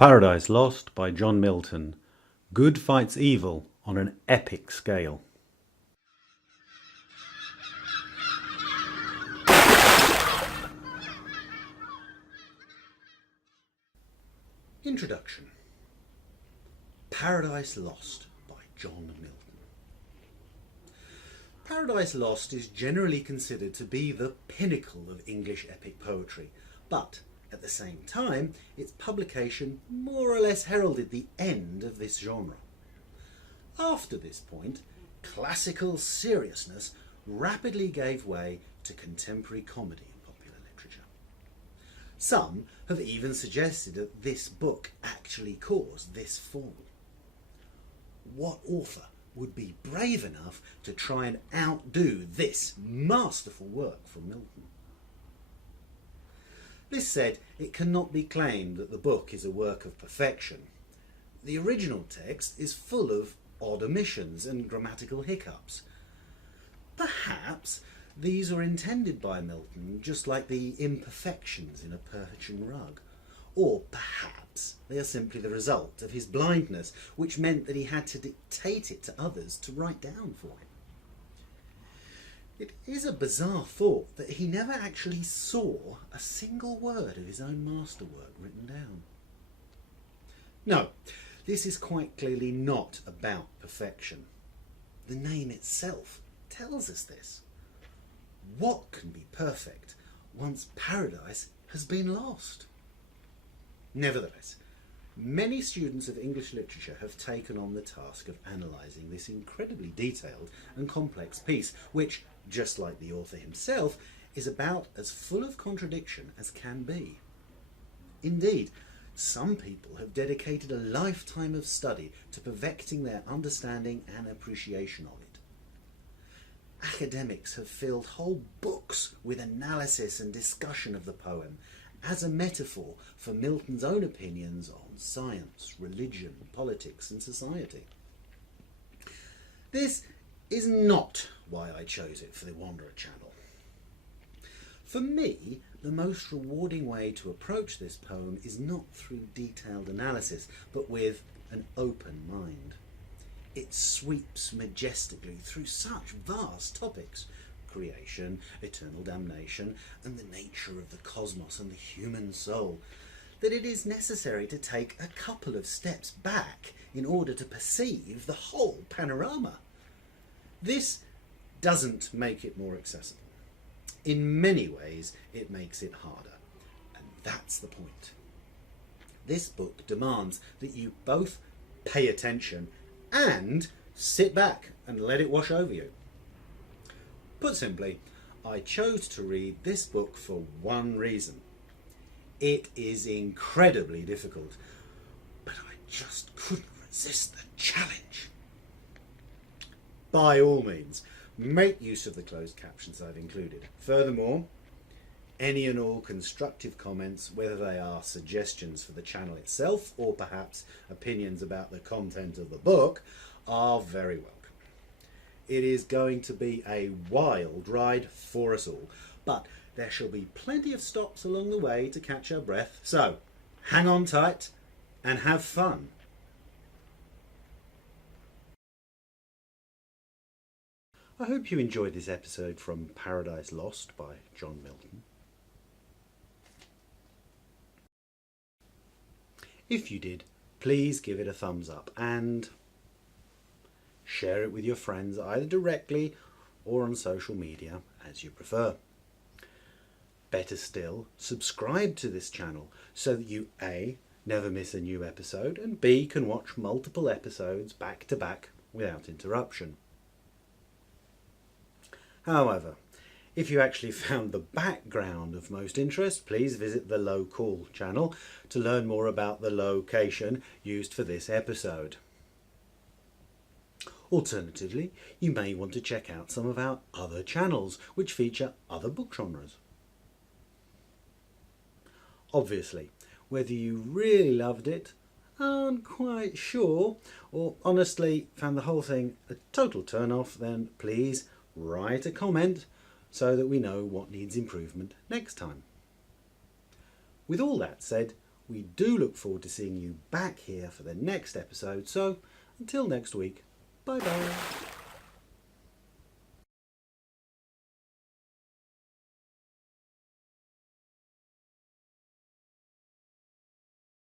Paradise Lost by John Milton. Good fights evil on an epic scale. Introduction. Paradise Lost by John Milton. Paradise Lost is generally considered to be the pinnacle of English epic poetry, but at the same time, its publication more or less heralded the end of this genre. After this point, classical seriousness rapidly gave way to contemporary comedy in popular literature. Some have even suggested that this book actually caused this fall. What author would be brave enough to try and outdo this masterful work from Milton? This said, it cannot be claimed that the book is a work of perfection. The original text is full of odd omissions and grammatical hiccups. Perhaps these were intended by Milton just like the imperfections in a Persian rug. Or perhaps they are simply the result of his blindness, which meant that he had to dictate it to others to write down for him. It is a bizarre thought that he never actually saw a single word of his own masterwork written down. No, this is quite clearly not about perfection. The name itself tells us this. What can be perfect once paradise has been lost? Nevertheless, many students of English literature have taken on the task of analysing this incredibly detailed and complex piece, which, just like the author himself, is about as full of contradiction as can be. Indeed, some people have dedicated a lifetime of study to perfecting their understanding and appreciation of it. Academics have filled whole books with analysis and discussion of the poem as a metaphor for Milton's own opinions on science, religion, politics and society. This is not why I chose it for the Wanderer channel. For me, the most rewarding way to approach this poem is not through detailed analysis, but with an open mind. It sweeps majestically through such vast topics: creation, eternal damnation, and the nature of the cosmos and the human soul, that it is necessary to take a couple of steps back in order to perceive the whole panorama. This doesn't make it more accessible. In many ways, it makes it harder, and that's the point. This book demands that you both pay attention and sit back and let it wash over you. Put simply, I chose to read this book for one reason. It is incredibly difficult, but I just couldn't resist the challenge. By all means, make use of the closed captions I've included. Furthermore, any and all constructive comments, whether they are suggestions for the channel itself or perhaps opinions about the content of the book, are very welcome. It is going to be a wild ride for us all, but there shall be plenty of stops along the way to catch our breath, so hang on tight and have fun. I hope you enjoyed this episode from Paradise Lost by John Milton. If you did, please give it a thumbs up and share it with your friends either directly or on social media as you prefer. Better still, subscribe to this channel so that you A, never miss a new episode, and B, can watch multiple episodes back to back without interruption. However, if you actually found the background of most interest, please visit the Local channel to learn more about the location used for this episode. Alternatively, you may want to check out some of our other channels which feature other book genres. Obviously, whether you really loved it, aren't quite sure, or honestly found the whole thing a total turn-off, then please write a comment so that we know what needs improvement next time. With all that said, We do look forward to seeing you back here for the next episode, so until next week, bye bye.